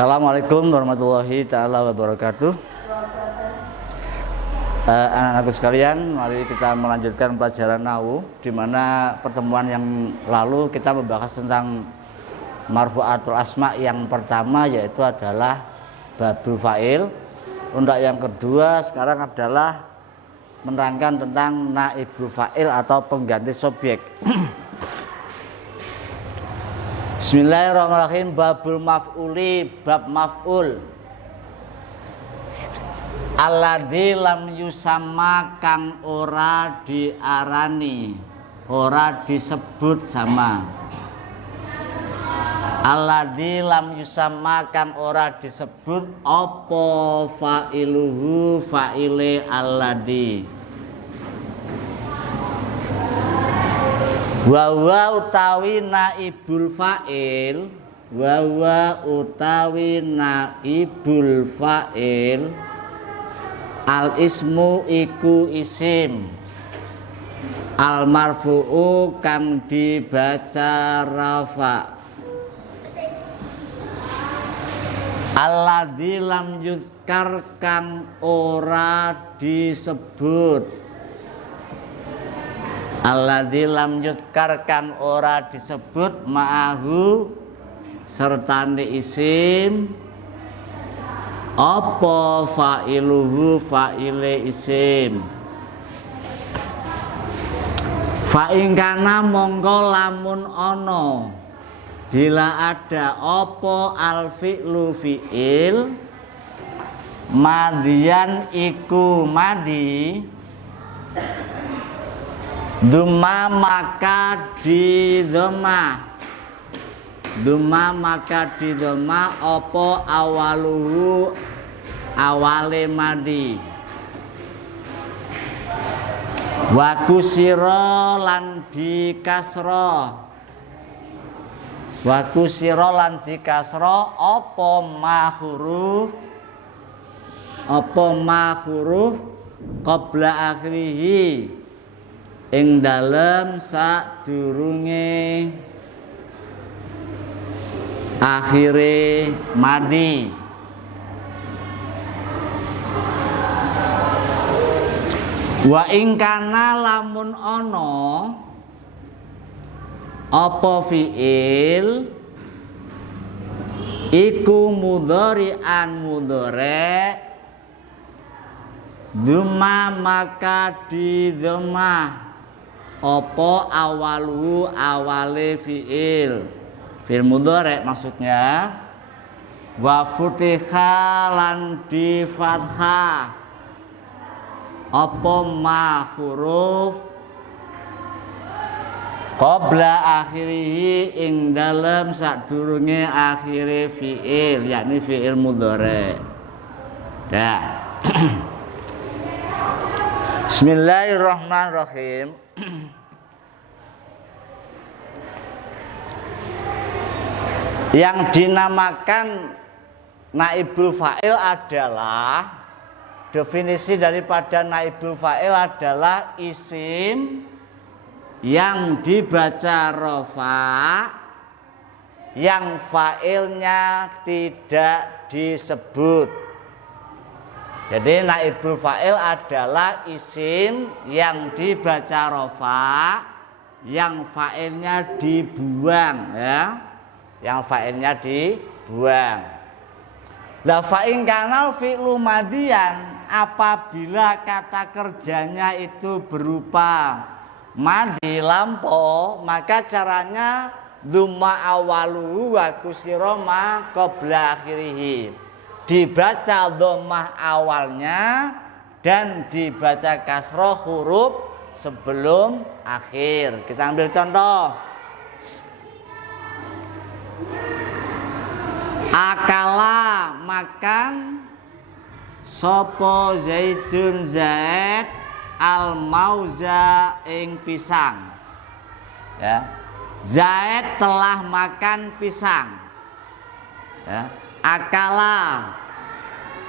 Assalamualaikum warahmatullahi taala wabarakatuh. Anak-anakku sekalian, mari kita melanjutkan pelajaran nahwu, di mana pertemuan yang lalu kita membahas tentang marfu'atul asma. Yang pertama yaitu adalah babul fa'il. Untuk yang kedua sekarang adalah menerangkan tentang naibul fa'il atau pengganti subjek. Bismillahirrahmanirrahim. Babul maf'uli, bab maf'ul. Alladzi lam yusamma, kang ora diarani, ora disebut sama. Alladzi lam yusamma, kang ora disebut apa fa'iluhu, fa'ile alladzi. Wawa utawi naibul fa'il, wawa utawi naibul fa'il, al ismu iku isim, al marfu'u kang dibaca rafa, alladzi lam yuzkar kang ora disebut, alladzi lam yuzkar kang ora disebut, ma'ahu sertane isim, apa fa'iluhu, fa'ile isim. Fa'ingkana mongko lamun ono, bila ada apa al fi'lu fi'il, madian iku madi, duma maka di doma, duma maka di doma apa awaluhu, awale madi, wa kusira lan di kasra, wa kusira lan di kasra apa ma huruf, apa ma huruf qabla akhirihi, ing dalem sadurunge akhire madi. Wa ingkana lamun ono apa fi'il iku mudhari'an mudhari', duma maka di dhamma apa awalu, awale fi'il, fi'il mudhari' maksudnya. Wa futiha lan di fathah apa ma huruf qabla akhirihi, ing dalem sadurunge akhire fi'il, yakni fi'il mudhari'. Dah. Bismillahirrahmanirrahim. Yang dinamakan naibul fa'il adalah, definisi daripada naibul fa'il adalah isim yang dibaca rafa, yang fa'ilnya tidak disebut. Jadi naibul fa'il adalah isim yang dibaca rafa, yang fa'ilnya dibuang, ya, yang fa'ilnya dibuang. La fa'in kana fi'lu madian, apabila kata kerjanya itu berupa madi lampo, maka caranya duma awaluhu wa kusira ma qabla akhirihi, dibaca dhammah awalnya dan dibaca kasroh huruf sebelum akhir. Kita ambil contoh. Akala makan sopo zaitun zaid al mauza ing pisang, ya. Zaid telah makan pisang, ya. Akala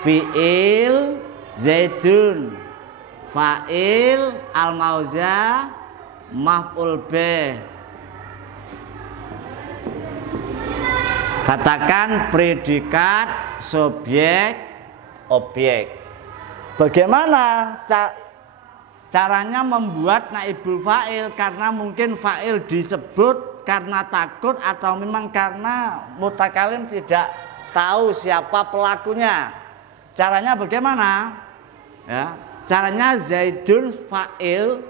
fi'il zaitun, fa'il al mauza maf'ul bih. Katakan predikat, subjek, objek. Bagaimana caranya membuat naibul fa'il? Karena mungkin fa'il disebut karena takut atau memang karena mutakalim tidak tahu siapa pelakunya. Caranya bagaimana? Ya, caranya Zaidun fa'il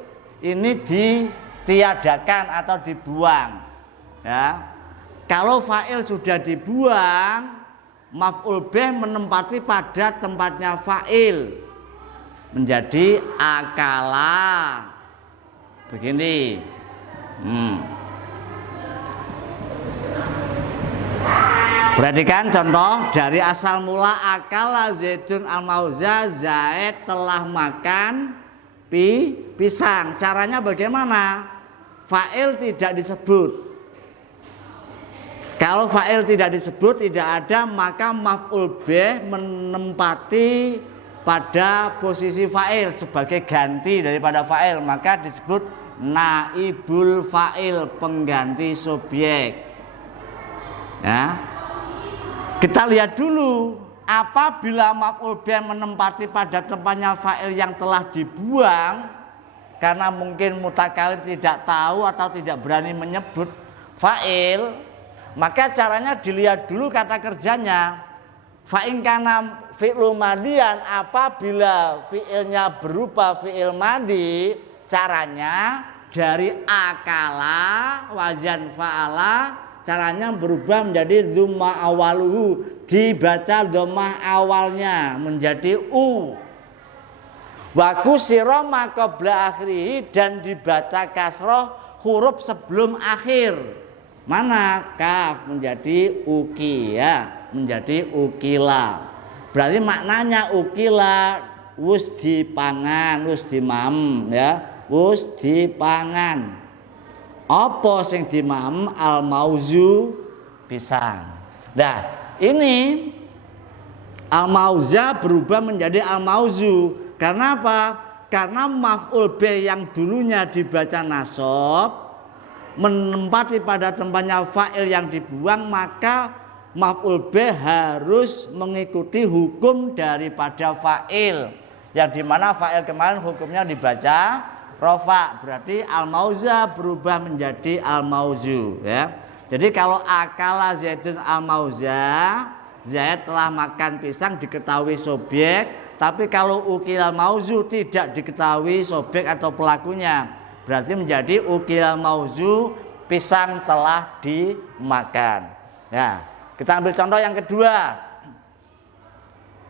ini ditiadakan atau dibuang. Ya. Kalau fa'il sudah dibuang, maf'ul bih menempati pada tempatnya fa'il menjadi akala. Begini. Perhatikan contoh dari asal mula akala Zaidun al-mauza, Zaid telah makan pisang. Caranya bagaimana? Fa'il tidak disebut. Kalau fa'il tidak disebut, tidak ada, maka maf'ul bih menempati pada posisi fa'il sebagai ganti daripada fa'il, maka disebut naibul fa'il, pengganti subjek. Ya. Kita lihat dulu, apabila maf'ul bih menempati pada tempatnya fa'il yang telah dibuang karena mungkin mutakalim tidak tahu atau tidak berani menyebut fa'il, maka caranya dilihat dulu kata kerjanya. Fa'in kana fi'lu madian, apabila fi'ilnya berupa fi'il madi, caranya dari akala wazan fa'ala, caranya berubah menjadi dzumma awaluhu, dibaca dhammah awalnya menjadi u. Wa kusira ma qabla akhirih, dan dibaca kasroh huruf sebelum akhir. Mana? Kaf menjadi ukiya, menjadi ukila. Berarti maknanya ukila wus dipangan, wus dimam, ya, wus dipangan. Apa sing dimam? Al mauzu, pisang. Nah, ini al mauza berubah menjadi al mauzu. Karena apa? Karena maf'ul bih yang dulunya dibaca nasab menempati pada tempatnya fa'il yang dibuang, maka maf'ul bih harus mengikuti hukum daripada fa'il, yang dimana fa'il kemarin hukumnya dibaca rofa, berarti al-mauza berubah menjadi al-mauzu, ya. Jadi kalau akala Zaidun al-mauza, Zaid telah makan pisang, diketahui subjek, tapi kalau ukil al-mauzu tidak diketahui subjek atau pelakunya, berarti menjadi ukil mauzu, pisang telah dimakan. Ya, kita ambil contoh yang kedua.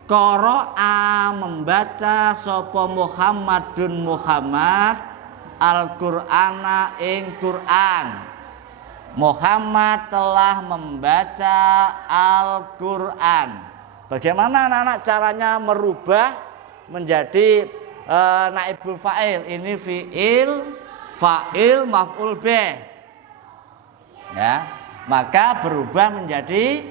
Qara'a, membaca sapa Muhammadun Muhammad Al-Qur'ana ing Qur'an. Muhammad telah membaca Al-Qur'an. Bagaimana anak-anak caranya merubah menjadi naibul fa'il? Ini fi'il, fa'il, maf'ul bih. Ya, maka berubah menjadi,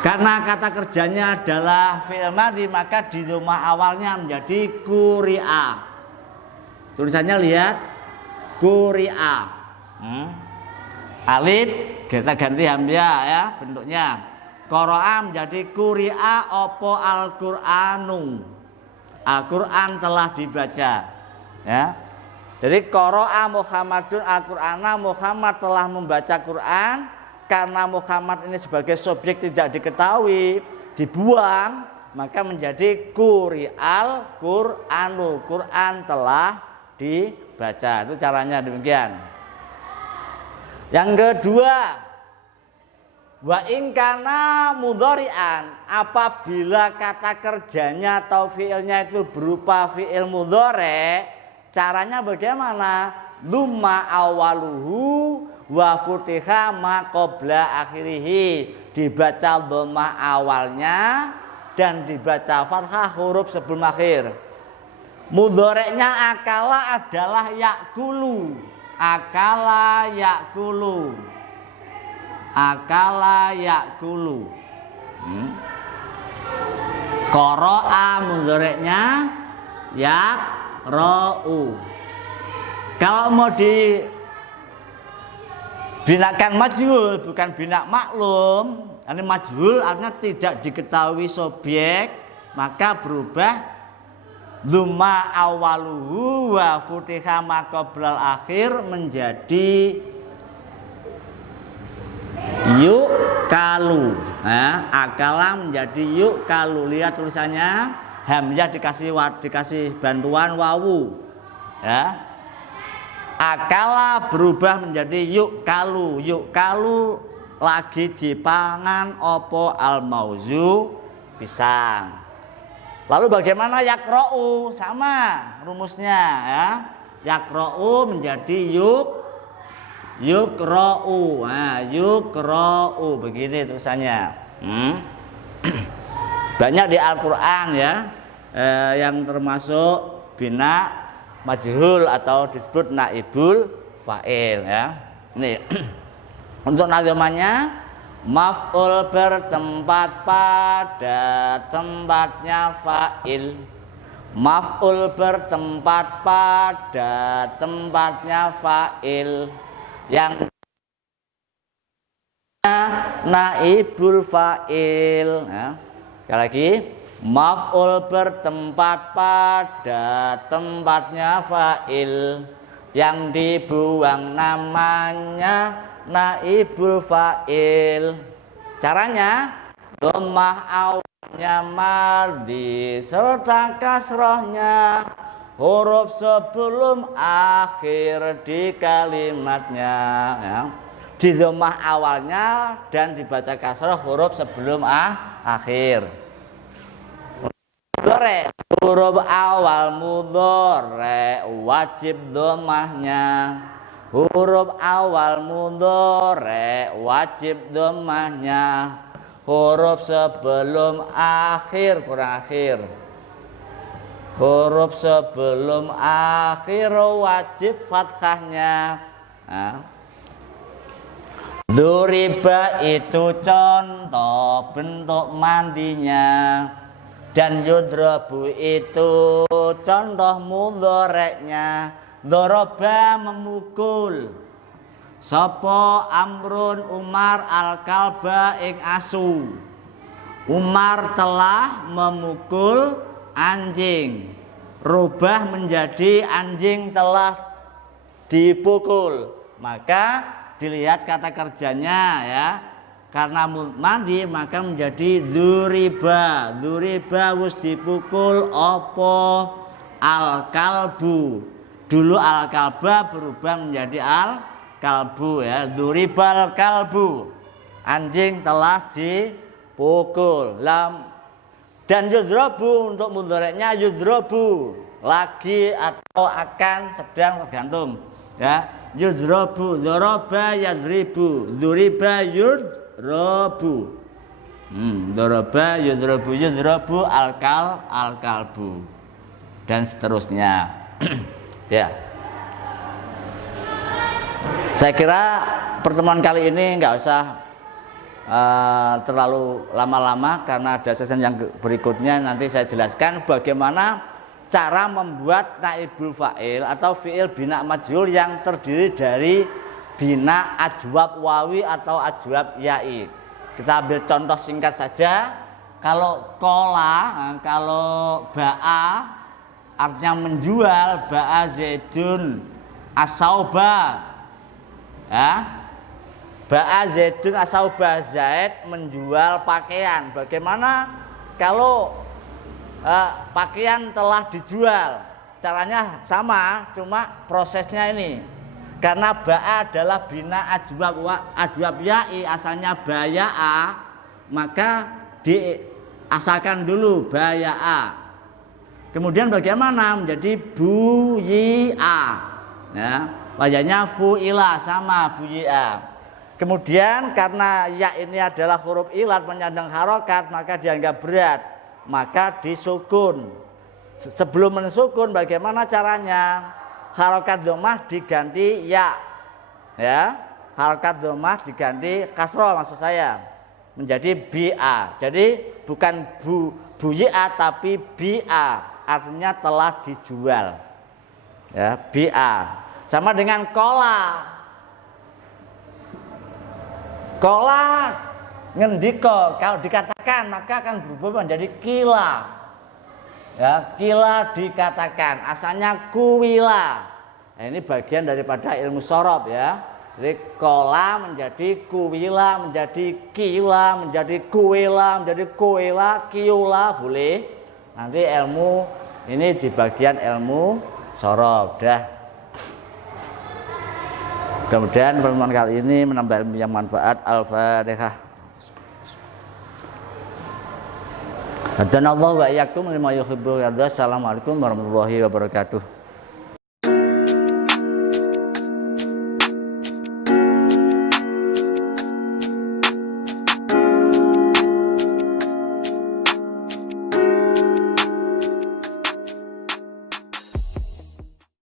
karena kata kerjanya adalah fi'il madhi, maka di rumah awalnya menjadi quri'a. Tulisannya lihat, quri'a. Alif kita ganti hamzah, ya, bentuknya. Qara'a menjadi quri'a opo al-Qur'anu. Al-Qur'an telah dibaca, ya. Jadi qara'a Muhammadun Al-Qur'ana, Muhammad telah membaca Quran. Karena Muhammad ini sebagai subjek tidak diketahui, dibuang, maka menjadi quri'al Qur'anu, Quran telah dibaca. Itu caranya demikian. Yang kedua, wa in kana mudhari'an, apabila kata kerjanya atau fiilnya itu berupa fiil mudhari', caranya bagaimana? Lumma awaluhu wa futiha ma qabla akhirih, dibaca dhammah awalnya dan dibaca fathah huruf sebelum akhir. Mudhari'nya akala adalah yakulu. Akala yakulu. Akala yakulu. Qara'a mudhari'nya yaqra'u. Kalau mau Binakan majhul bukan bina maklum. Ini majhul artinya tidak diketahui subjek, maka berubah dhamma awaluhu wa futiha ma qoblal akhir menjadi yuk kalu. Nah, akala menjadi yuk kalu. Lihat tulisannya, hamzah dikasih bantuan wawu. Ya. Akala berubah menjadi yuk kalu. Yuk kalu lagi dipangan opo al mauzu pisang. Lalu bagaimana yakra'u? Sama rumusnya ya. Yakra'u menjadi yukra'u. Nah, yukra'u begini tulisannya. Banyak di Al-Qur'an ya, yang termasuk bina majhul atau disebut naibul fa'il ya. Ini untuk nazamannya, maf'ul bertempat pada tempatnya fa'il. Maf'ul bertempat pada tempatnya fa'il. Yang naibul fa'il ya. Sekali lagi, maf'ul bertempat pada tempatnya fa'il, yang dibuang namanya naibul fa'il. Caranya, dhammah awalnya mardi serta kasrohnya huruf sebelum akhir di kalimatnya ya. Di dhammah awalnya dan dibaca kasroh huruf sebelum akhir. Mudhari, huruf awal mudhari wajib dhammahnya. Huruf awal mudhari wajib dhammahnya. Huruf sebelum akhir kurang akhir. Huruf sebelum akhir wajib fathahnya. Nah. Duriba itu contoh bentuk mandinya. Dan yudrabu itu contoh mudhoreknya. Doroba memukul. Sopo Amrun Umar al-kalba ing asu. Umar telah memukul anjing. Rubah menjadi anjing telah dipukul. Maka dilihat kata kerjanya ya. Karena mandi maka menjadi duriba. Duriba wis dipukul opo al-kalbu. Dulu al-kalba berubah menjadi al-kalbu ya. Duribal kalbu. Anjing telah dipukul. Dan yudrobu untuk mudhoreknya yudrobu. Lagi atau akan sedang tergantung ya. Yudrobu, doroba yadribu, duriba yudrobu. Doroba yudrobu, yudrobu al-kalbu. Dan seterusnya. Ya. Saya kira pertemuan kali ini nggak usah terlalu lama-lama, karena ada sesi yang berikutnya nanti saya jelaskan bagaimana cara membuat naibul fa'il atau fi'il bina majhul yang terdiri dari bina ajwab wawi atau ajwab ya'i. Kita ambil contoh singkat saja. Kalau kola, kalau ba'a artinya menjual, ba'a zaidun asauba ya. Ba'a zaidun asauba, Zaid menjual pakaian. Bagaimana kalau pakaian telah dijual? Caranya sama, cuma prosesnya ini. Karena ba'a adalah bina ajwab ya'i, asalnya baya'a, maka diasalkan dulu baya'a. Kemudian bagaimana menjadi buyi'a ya. Wajahnya fu'ila sama buyi'a. Kemudian karena ya ini adalah huruf ilat menyandang harokat, maka dianggap berat, maka disukun. Sebelum mensukun bagaimana caranya? Harokat dhammah diganti ya. Ya, harokat dhammah diganti kasroh maksud saya. Menjadi bi'a. Jadi bukan buyi'a tapi bi'a. Artinya telah dijual. Ya, bi'a. Sama dengan kola. Kola ngendika, kalau dikatakan maka akan berubah menjadi kila. Ya, kila dikatakan, asalnya kuwila. Nah, ini bagian daripada ilmu sorob ya. Jadi kola menjadi kuwila, menjadi kila, menjadi kuwila, menjadi kuwila, kiula boleh. Nanti ilmu ini di bagian ilmu sorob dah. Kemudian pertemuan kali ini menambah ilmu yang manfaat. Al-Fatihah. Dan Allah wa iyyakum lima yuhibbul yarda. Assalamualaikum warahmatullahi wabarakatuh.